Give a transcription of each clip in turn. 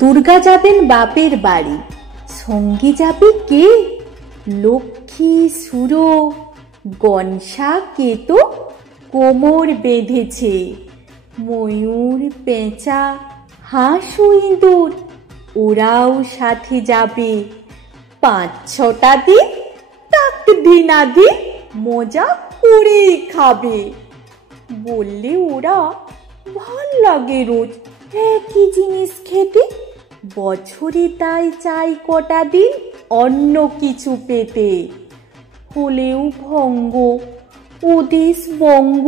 দুর্গা যাবেন বাপের বাড়ি, সঙ্গে যাবে কে? লক্ষ্মী সুরো গনসা কেতো কোমর বেঁধেছে, ময়ূর পেঁচা হাঁস ও ইঁদুর ওরাও সাথে যাবে। ৫-৬টা দিন তাক দিনাদিন মজা করে খাবে। বললে ওরা ভাল লাগে রোজ একই জিনিস খেতে, বছরে তাই চাই কটা দিন অন্য কিছু পেতে। হলেও ভঙ্গ ওদেশ বঙ্গ,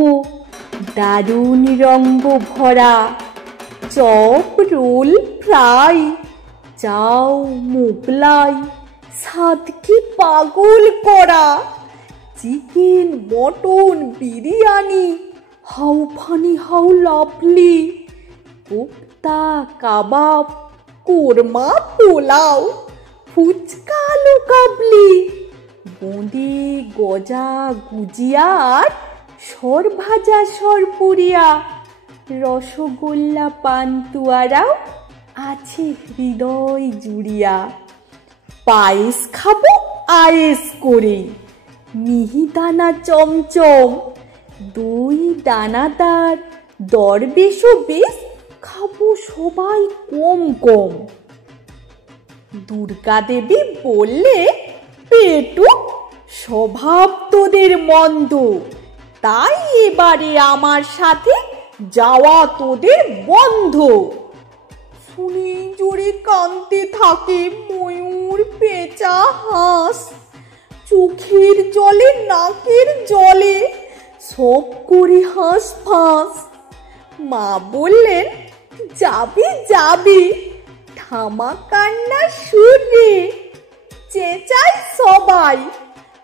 দারুণ রঙ্গ ভরা, চপ রোল ফ্রাই চাও মোগলাই স্বাদকে পাগল করা। Chicken mutton biryani how funny how lovely, kofta kebab korma pulao fuchka আলু কাবলি, বোঁদে গজা গুজিয়া আর সর ভাজা সরপুরিয়া, রসগোল্লা পান্তুয়ারাও আছে হৃদয় জুড়িয়া। পায়েস খাবো আয়েস করে, মিহিদানা চমচম, দই দানাদার দরবেশও বেশ, খাবো সবাই কম কম। দুর্গা দেবী বললে, পেটু স্বভাব তোদের মন্দ, তাই এবারে আমার সাথে যাওয়া তোদের বন্ধ। শুনে জোরে কাঁদতে থাকে ময়ূর পেঁচা হাঁস, চোখের জলে নাকের জলে সব করে হাঁস ফাঁস। মা বললেন, যাবি যাবি, থামা কান্না সুরে, চেঁচাই সবাই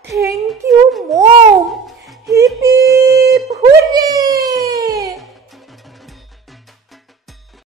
থ্যাংক ইউ মম, হিপি